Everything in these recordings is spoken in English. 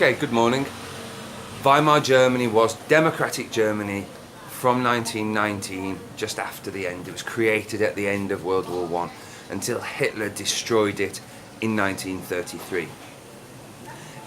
Okay, good morning. Weimar Germany was democratic Germany from 1919, just after the end. It was created at the end of World War I until Hitler destroyed it in 1933.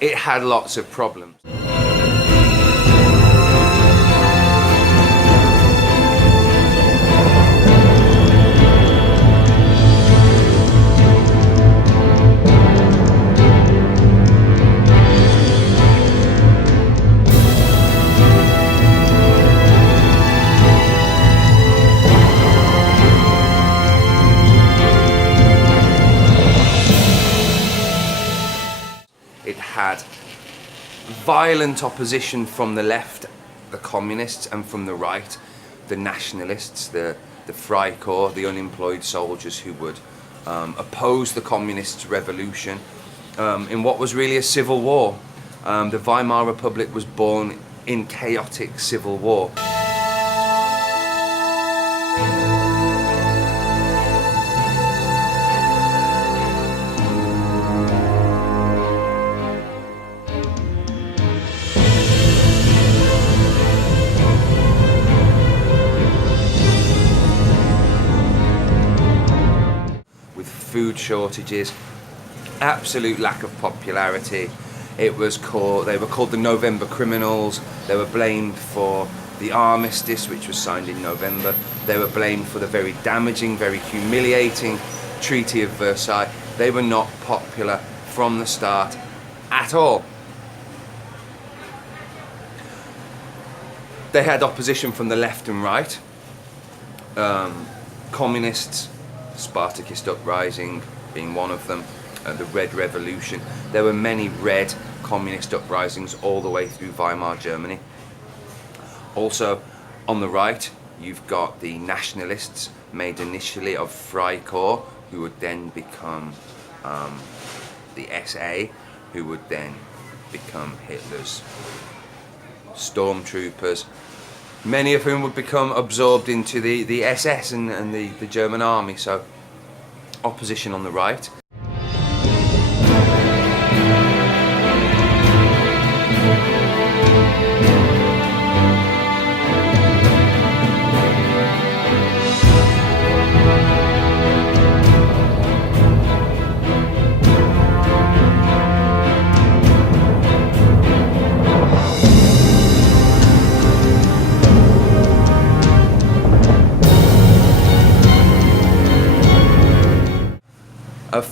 It had lots of problems. It had violent opposition from the left, the communists, and from the right, the nationalists, the Freikorps, the unemployed soldiers who would oppose the communists' revolution in what was really a civil war. The Weimar Republic was born in chaotic civil war. Food shortages, absolute lack of popularity. They were called the November criminals. They were blamed for the armistice, which was signed in November. They were blamed for the very damaging, very humiliating Treaty of Versailles. They were not popular from the start at all. They had opposition from the left and right. Communists, Spartacist uprising being one of them, the Red Revolution. There were many red communist uprisings all the way through Weimar Germany. Also, on the right, you've got the nationalists, made initially of Freikorps, who would then become the SA, who would then become Hitler's stormtroopers, many of whom would become absorbed into the SS and the German army. So opposition on the right.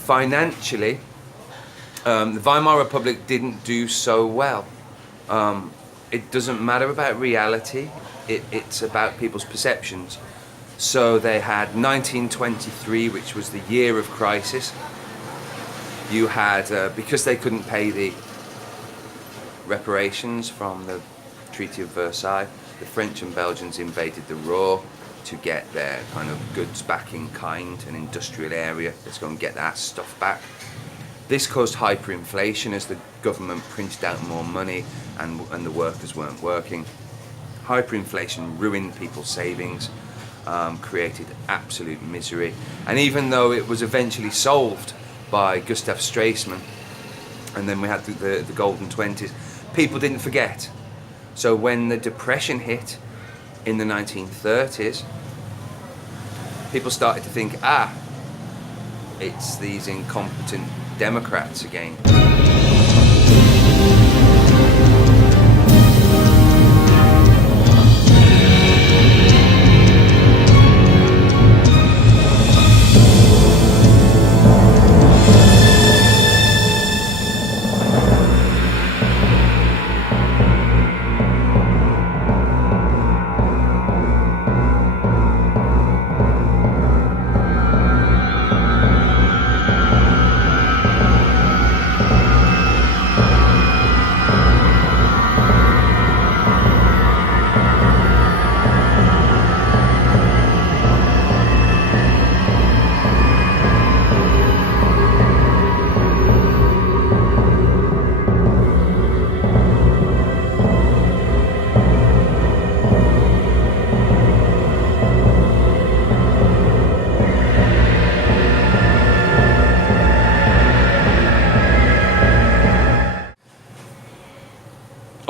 Financially, the Weimar Republic didn't do so well. It doesn't matter about reality, it's about people's perceptions. So they had 1923, which was the year of crisis. You had, because they couldn't pay the reparations from the Treaty of Versailles, the French and Belgians invaded the Ruhr to get their kind of goods back in kind, an industrial area. Let's go and get that stuff back. This caused hyperinflation as the government printed out more money and the workers weren't working. Hyperinflation ruined people's savings, created absolute misery. And even though it was eventually solved by Gustav Stresemann, and then we had the golden 20s, people didn't forget. So when the Depression hit in the 1930s, people started to think, it's these incompetent Democrats again.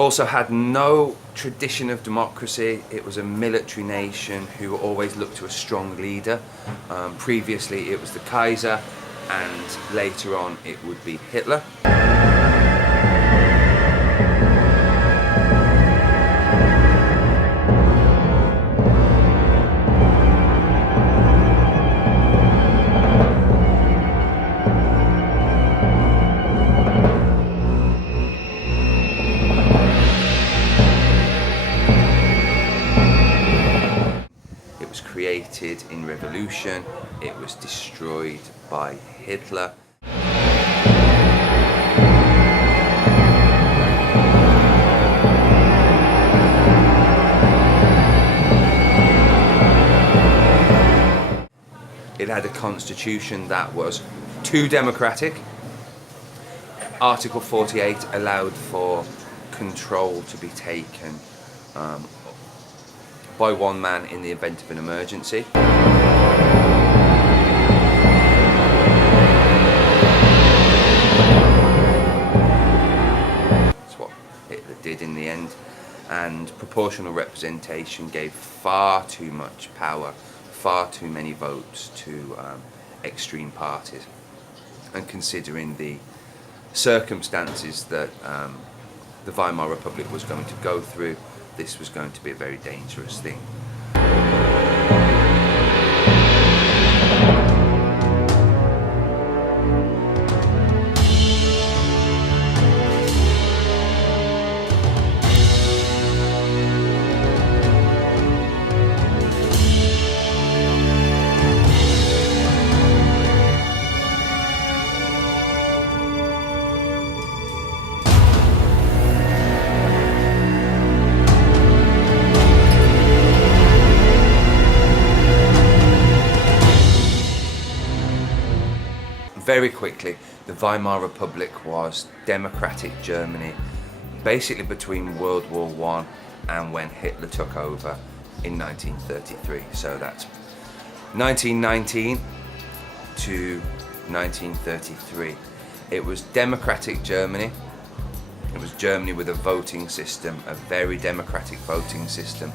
also had no tradition of democracy. It was a military nation who always looked to a strong leader. Previously it was the Kaiser, and later on it would be Hitler. Created in revolution, it was destroyed by Hitler. It had a constitution that was too democratic. Article 48 allowed for control to be taken by one man in the event of an emergency. That's what Hitler did in the end, and proportional representation gave far too much power, far too many votes to extreme parties. And considering the circumstances that the Weimar Republic was going to go through, this was going to be a very dangerous thing. Very quickly, the Weimar Republic was democratic Germany, basically between World War I and when Hitler took over in 1933. So that's 1919 to 1933. It was democratic Germany. It was Germany with a voting system, a very democratic voting system.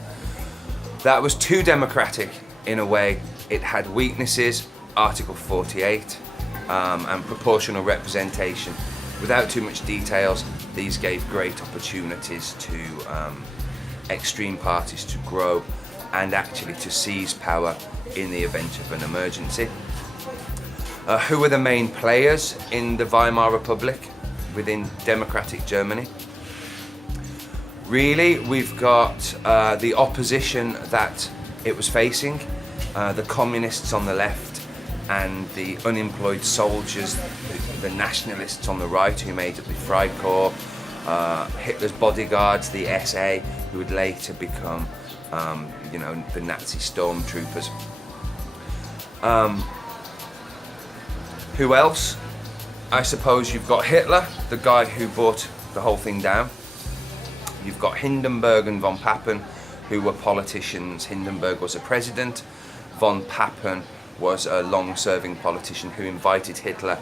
That was too democratic in a way. It had weaknesses, Article 48. And proportional representation. Without too much details, these gave great opportunities to extreme parties to grow and actually to seize power in the event of an emergency. Who were the main players in the Weimar Republic within democratic Germany? Really, we've got the opposition that it was facing, the communists on the left, and the unemployed soldiers, the nationalists on the right who made up the Freikorps, Hitler's bodyguards, the SA, who would later become, the Nazi stormtroopers. Who else? I suppose you've got Hitler, the guy who brought the whole thing down. You've got Hindenburg and von Papen, who were politicians. Hindenburg was a president. Von Papen was a long-serving politician who invited Hitler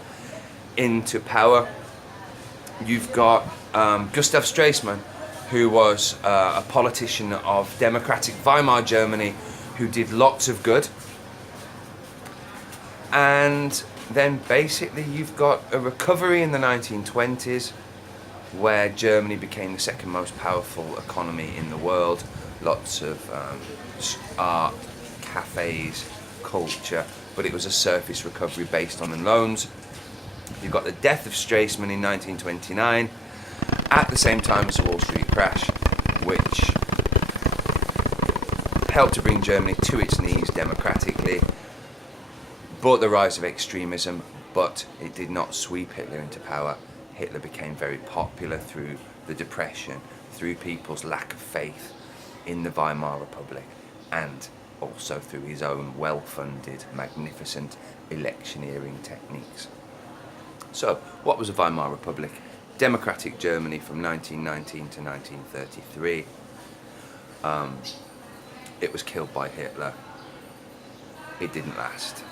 into power. You've got Gustav Stresemann, who was a politician of democratic Weimar Germany, who did lots of good. And then basically you've got a recovery in the 1920s, where Germany became the second most powerful economy in the world. Lots of art, cafes, culture, but it was a surface recovery based on the loans. You've got the death of Stresemann in 1929, at the same time as the Wall Street crash, which helped to bring Germany to its knees democratically, brought the rise of extremism, but it did not sweep Hitler into power. Hitler became very popular through the Depression, through people's lack of faith in the Weimar Republic, and also through his own well-funded, magnificent electioneering techniques. So, what was the Weimar Republic? Democratic Germany from 1919 to 1933. It was killed by Hitler. It didn't last.